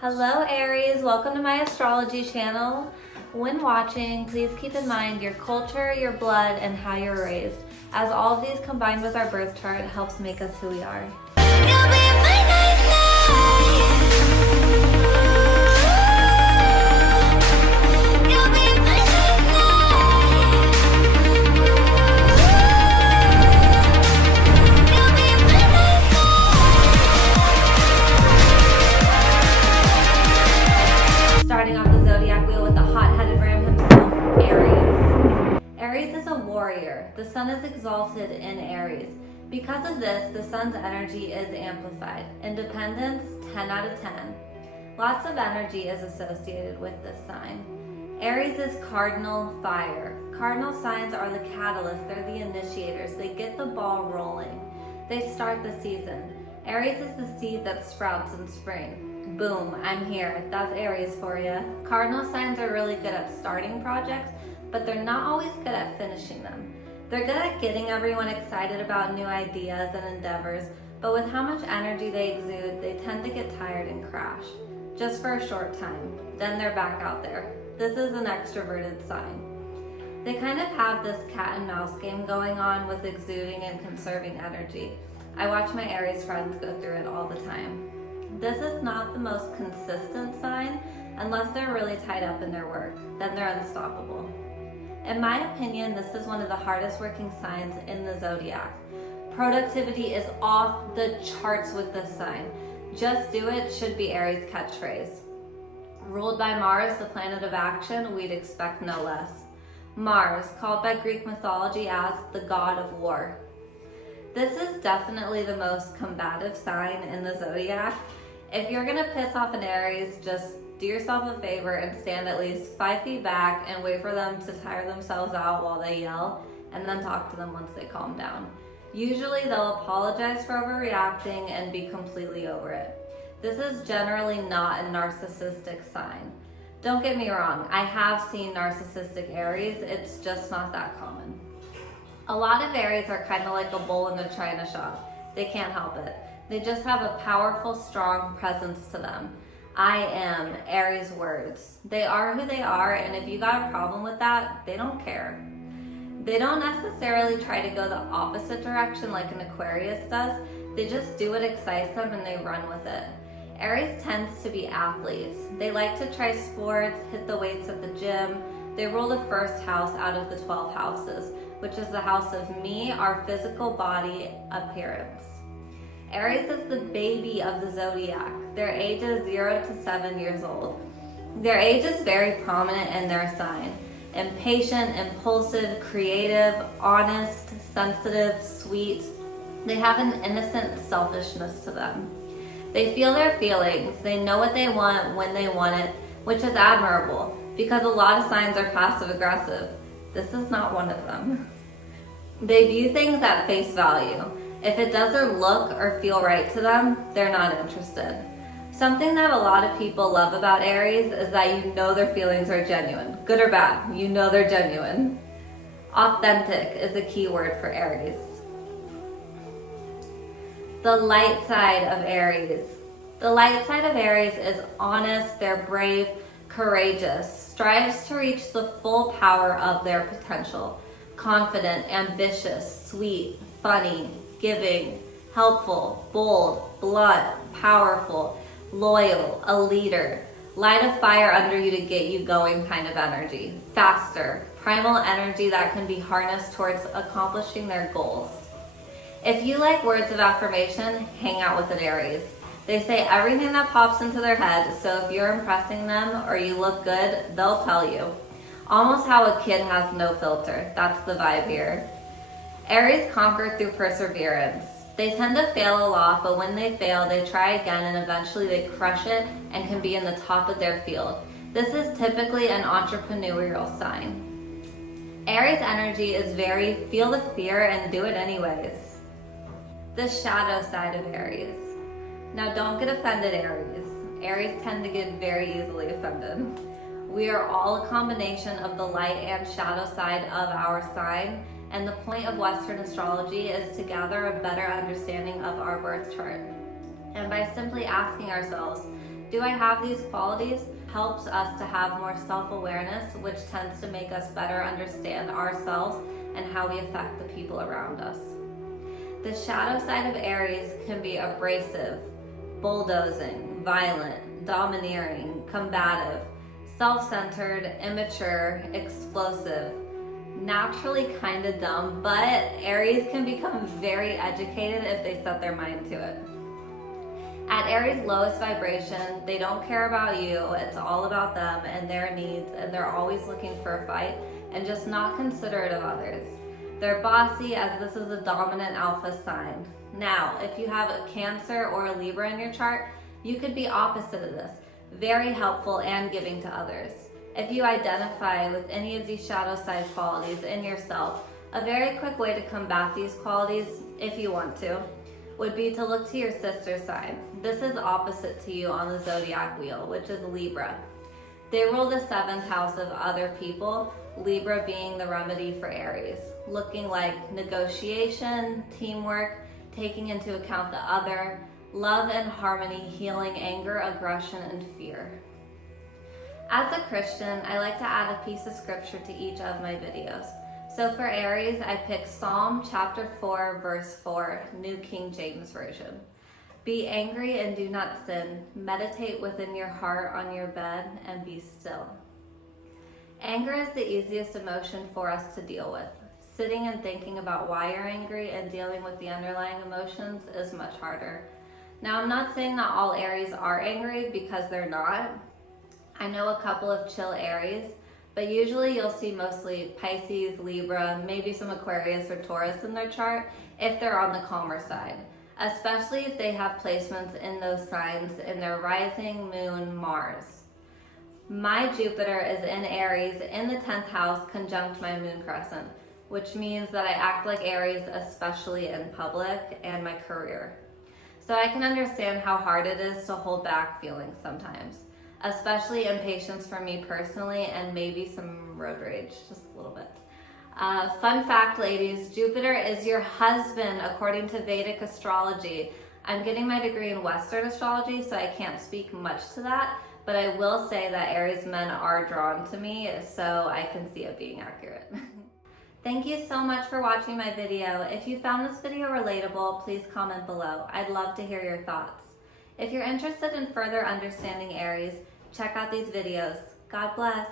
Hello Aries, welcome to my astrology channel. When watching, please keep in mind your culture, your blood, and how you're raised, as all of these combined with our birth chart helps make us who we are. Starting off the Zodiac wheel with the hot-headed ram himself, Aries. Aries is a warrior. The sun is exalted in Aries. Because of this, the sun's energy is amplified. Independence, 10 out of 10. Lots of energy is associated with this sign. Aries is cardinal fire. Cardinal signs are the catalysts. They're the initiators. They get the ball rolling. They start the season. Aries is the seed that sprouts in spring. Boom, I'm here. That's Aries for you. Cardinal signs are really good at starting projects, but they're not always good at finishing them. They're good at getting everyone excited about new ideas and endeavors, but with how much energy they exude, they tend to get tired and crash. Just for a short time. Then they're back out there. This is an extroverted sign. They kind of have this cat and mouse game going on with exuding and conserving energy. I watch my Aries friends go through it all the time. This is not the most consistent sign unless they're really tied up in their work. Then they're unstoppable. In my opinion, this is one of the hardest working signs in the Zodiac. Productivity is off the charts with this sign. Just do it should be Aries' catchphrase. Ruled by Mars, the planet of action, we'd expect no less. Mars, called by Greek mythology as the god of war. This is definitely the most combative sign in the Zodiac. If you're gonna piss off an Aries, just do yourself a favor and stand at least 5 feet back and wait for them to tire themselves out while they yell, and then talk to them once they calm down. Usually they'll apologize for overreacting and be completely over it. This is generally not a narcissistic sign. Don't get me wrong, I have seen narcissistic Aries, it's just not that common. A lot of Aries are kind of like a bull in a china shop. They can't help it. They just have a powerful, strong presence to them. I am Aries words. They are who they are, and if you got a problem with that, they don't care. They don't necessarily try to go the opposite direction like an Aquarius does. They just do what excites them and they run with it. Aries tends to be athletes. They like to try sports, hit the weights at the gym. They rule the first house out of the 12 houses, which is the house of me, our physical body appearance. Aries is the baby of the Zodiac. Their age is 0 to 7 years old. Their age is very prominent in their sign. Impatient, impulsive, creative, honest, sensitive, sweet. They have an innocent selfishness to them. They feel their feelings. They know what they want when they want it, which is admirable because a lot of signs are passive aggressive. This is not one of them. They view things at face value. If it doesn't look or feel right to them, they're not interested. Something that a lot of people love about Aries is that you know their feelings are genuine. Good or bad, you know they're genuine. Authentic is a key word for Aries. The light side of Aries. The light side of Aries is honest, they're brave, courageous, strives to reach the full power of their potential. Confident, ambitious, sweet, funny, giving, helpful, bold, blunt, powerful, loyal, a leader. Light a fire under you to get you going kind of energy. Faster, primal energy that can be harnessed towards accomplishing their goals. If you like words of affirmation, hang out with an Aries. They say everything that pops into their head, so if you're impressing them or you look good, they'll tell you. Almost how a kid has no filter. That's the vibe here. Aries conquer through perseverance. They tend to fail a lot, but when they fail, they try again and eventually they crush it and can be in the top of their field. This is typically an entrepreneurial sign. Aries energy is very feel the fear and do it anyways. The shadow side of Aries. Now don't get offended, Aries. Aries tend to get very easily offended. We are all a combination of the light and shadow side of our sign, and the point of Western astrology is to gather a better understanding of our birth chart. And by simply asking ourselves, Do I have these qualities? Helps us to have more self-awareness, which tends to make us better understand ourselves and how we affect the people around us. The shadow side of Aries can be abrasive, bulldozing, violent, domineering, combative, self-centered, immature, explosive, naturally kind of dumb, but Aries can become very educated if they set their mind to it. At Aries' lowest vibration, they don't care about you, it's all about them and their needs, and they're always looking for a fight and just not considerate of others. They're bossy, as this is a dominant alpha sign. Now, if you have a Cancer or a Libra in your chart, you could be opposite of this, very helpful and giving to others. If you identify with any of these shadow side qualities in yourself, a very quick way to combat these qualities, if you want to, would be to look to your sister sign. This is opposite to you on the Zodiac wheel, which is Libra. They rule the 7th house of other people, Libra being the remedy for Aries, looking like negotiation, teamwork, taking into account the other, love and harmony, healing anger, aggression, and fear. As a Christian, I like to add a piece of scripture to each of my videos. So for Aries, I picked Psalm chapter 4, verse 4, New King James Version. Be angry and do not sin. Meditate within your heart on your bed and be still. Anger is the easiest emotion for us to deal with. Sitting and thinking about why you're angry and dealing with the underlying emotions is much harder. Now, I'm not saying that all Aries are angry, because they're not. I know a couple of chill Aries, but usually you'll see mostly Pisces, Libra, maybe some Aquarius or Taurus in their chart if they're on the calmer side, especially if they have placements in those signs in their rising, moon, Mars. My Jupiter is in Aries in the 10th house conjunct my moon crescent, which means that I act like Aries, especially in public and my career. So I can understand how hard it is to hold back feelings sometimes, especially impatience for me personally, and maybe some road rage, just a little bit. Fun fact, ladies, Jupiter is your husband according to Vedic astrology. I'm getting my degree in Western astrology, so I can't speak much to that, but I will say that Aries men are drawn to me, so I can see it being accurate. Thank you so much for watching my video. If you found this video relatable, please comment below. I'd love to hear your thoughts. If you're interested in further understanding Aries, check out these videos. God bless.